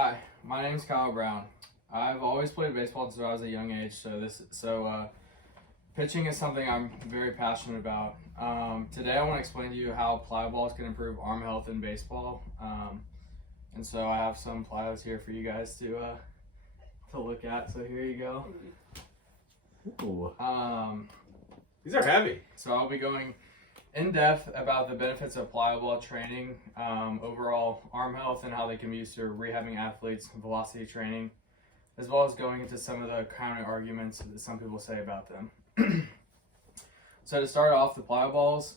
Hi, my name is Kyle Brown. I've always played baseball since I was a young age, so pitching is something I'm very passionate about. Today I want to explain to you how plyo balls can improve arm health in baseball. And so I have some plyos here for you guys to look at. So here you go. Ooh. These are heavy. So I'll be going in depth about the benefits of plyo ball training, overall arm health, and how they can be used for rehabbing athletes, velocity training, as well as going into some of the counter arguments that some people say about them. So to start off, the plyo balls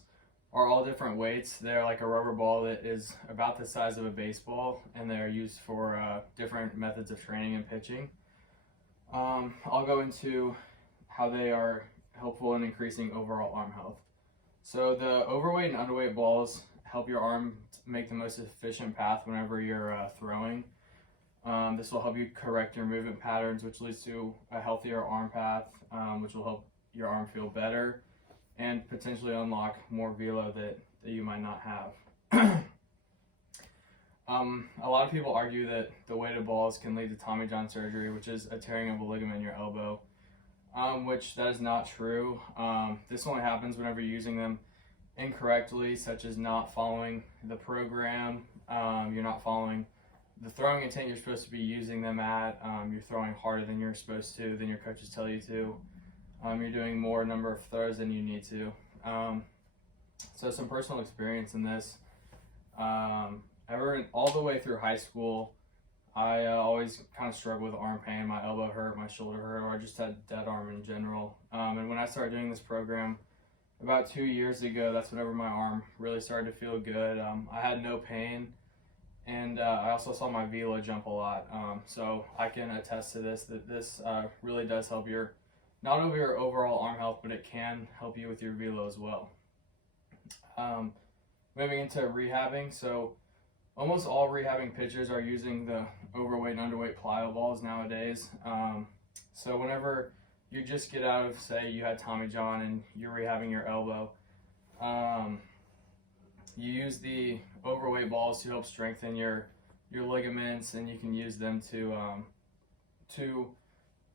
are all different weights. They're like a rubber ball that is about the size of a baseball, and they're used for different methods of training and pitching. I'll go into how they are helpful in increasing overall arm health. So the overweight and underweight balls help your arm make the most efficient path whenever you're throwing. This will help you correct your movement patterns, which leads to a healthier arm path, which will help your arm feel better and potentially unlock more velo that you might not have. A lot of people argue that the weighted balls can lead to Tommy John surgery, which is a tearing of a ligament in your elbow. Which that is not true. This only happens whenever you're using them incorrectly, such as not following the program. You're not following the throwing intent you're supposed to be using them at. You're throwing harder than you're supposed to, than your coaches tell you to. You're doing more number of throws than you need to. So some personal experience in this. All the way through high school, I always kind of struggled with arm pain. My elbow hurt, my shoulder hurt, or I just had dead arm in general. And when I started doing this program about 2 years ago, that's whenever my arm really started to feel good. I had no pain, and I also saw my velo jump a lot. So I can attest to this, that this really does help not only your overall arm health, but it can help you with your velo as well. Moving into rehabbing, so almost all rehabbing pitchers are using the overweight and underweight plyo balls nowadays. So whenever you just get out of, say, you had Tommy John and you're rehabbing your elbow, you use the overweight balls to help strengthen your ligaments, and you can use them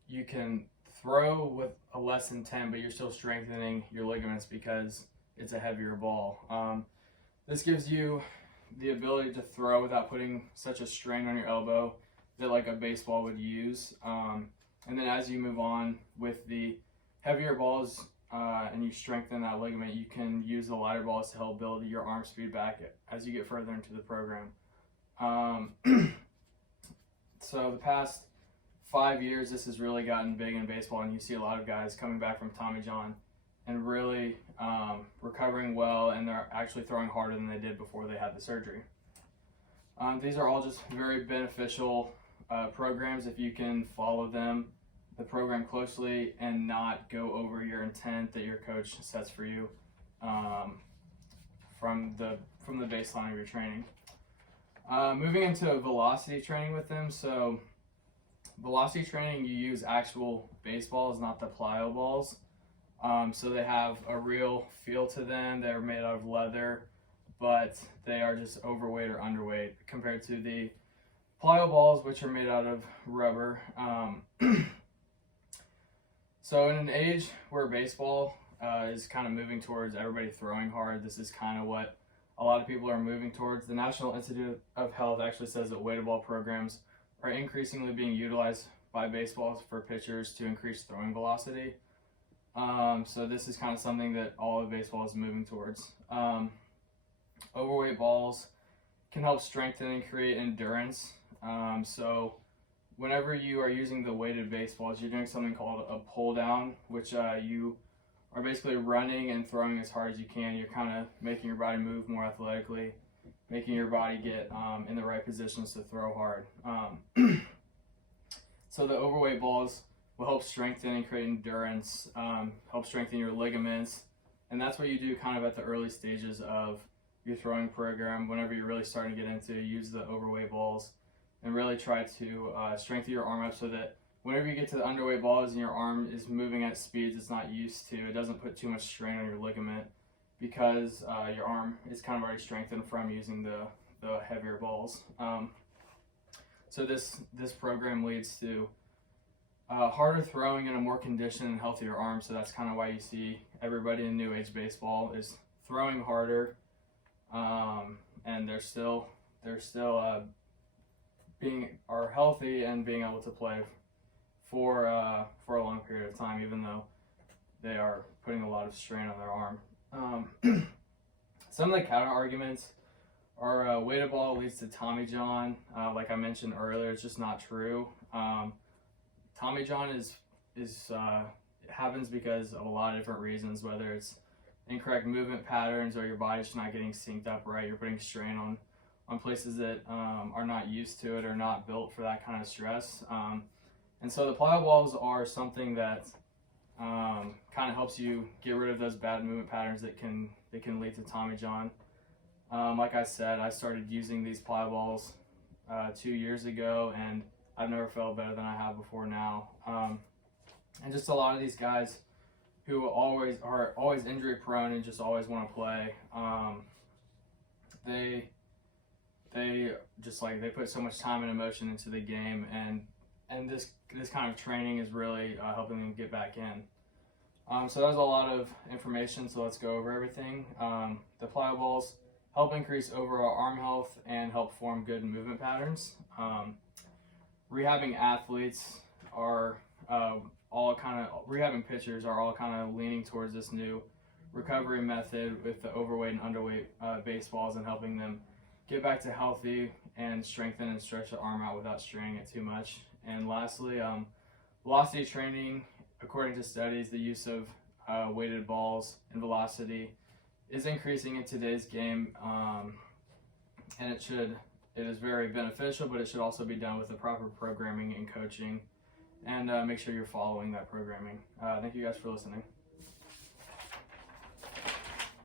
you can throw with a less intent, but you're still strengthening your ligaments because it's a heavier ball. This gives you the ability to throw without putting such a strain on your elbow that like a baseball would use. And then as you move on with the heavier balls and you strengthen that ligament, you can use the lighter balls to help build your arm speed back as you get further into the program. So the past 5 years, this has really gotten big in baseball, and you see a lot of guys coming back from Tommy John and really recovering well, and they're actually throwing harder than they did before they had the surgery. These are all just very beneficial programs if you can follow the program closely, and not go over your intent that your coach sets for you from the baseline of your training. Moving into velocity training with them, so velocity training, you use actual baseballs, not the plyo balls. So they have a real feel to them. They're made out of leather, but they are just overweight or underweight compared to the plyo balls, which are made out of rubber. So in an age where baseball is kind of moving towards everybody throwing hard, this is kind of what a lot of people are moving towards. The National Institute of Health actually says that weighted ball programs are increasingly being utilized by baseballs for pitchers to increase throwing velocity. So this is kind of something that all of baseball is moving towards. Overweight balls can help strengthen and create endurance. So whenever you are using the weighted baseballs, you're doing something called a pull down, which you are basically running and throwing as hard as you can. You're kind of making your body move more athletically, making your body get in the right positions to throw hard. So the overweight balls will help strengthen and create endurance, help strengthen your ligaments, and that's what you do kind of at the early stages of your throwing program. Whenever you're really starting to get into, use the overweight balls and really try to strengthen your arm up, so that whenever you get to the underweight balls and your arm is moving at speeds it's not used to, it doesn't put too much strain on your ligament, because your arm is kind of already strengthened from using the heavier balls. So this program leads to harder throwing and a more conditioned and healthier arm. So that's kind of why you see everybody in new age baseball is throwing harder, and they're still are healthy and being able to play for a long period of time, even though they are putting a lot of strain on their arm. Some of the counter arguments are weighted ball leads to Tommy John. Like I mentioned earlier, it's just not true. Tommy John is happens because of a lot of different reasons, whether it's incorrect movement patterns or your body's just not getting synced up right. You're putting strain on places that are not used to it or not built for that kind of stress. And so the plyo balls are something that kind of helps you get rid of those bad movement patterns that can lead to Tommy John. Like I said, I started using these plyo balls 2 years ago, and I've never felt better than I have before now. And just a lot of these guys who are always injury prone and just always want to play, they just like they put so much time and emotion into the game, and this kind of training is really helping them get back in. So that was a lot of information, so let's go over everything. The plyo balls help increase overall arm health and help form good movement patterns. Rehabbing athletes are rehabbing pitchers are all kind of leaning towards this new recovery method with the overweight and underweight baseballs and helping them get back to healthy and strengthen and stretch the arm out without straining it too much. And lastly, velocity training, according to studies, the use of weighted balls and velocity is increasing in today's game, and it is very beneficial, but it should also be done with the proper programming and coaching, and make sure you're following that programming. Thank you guys for listening.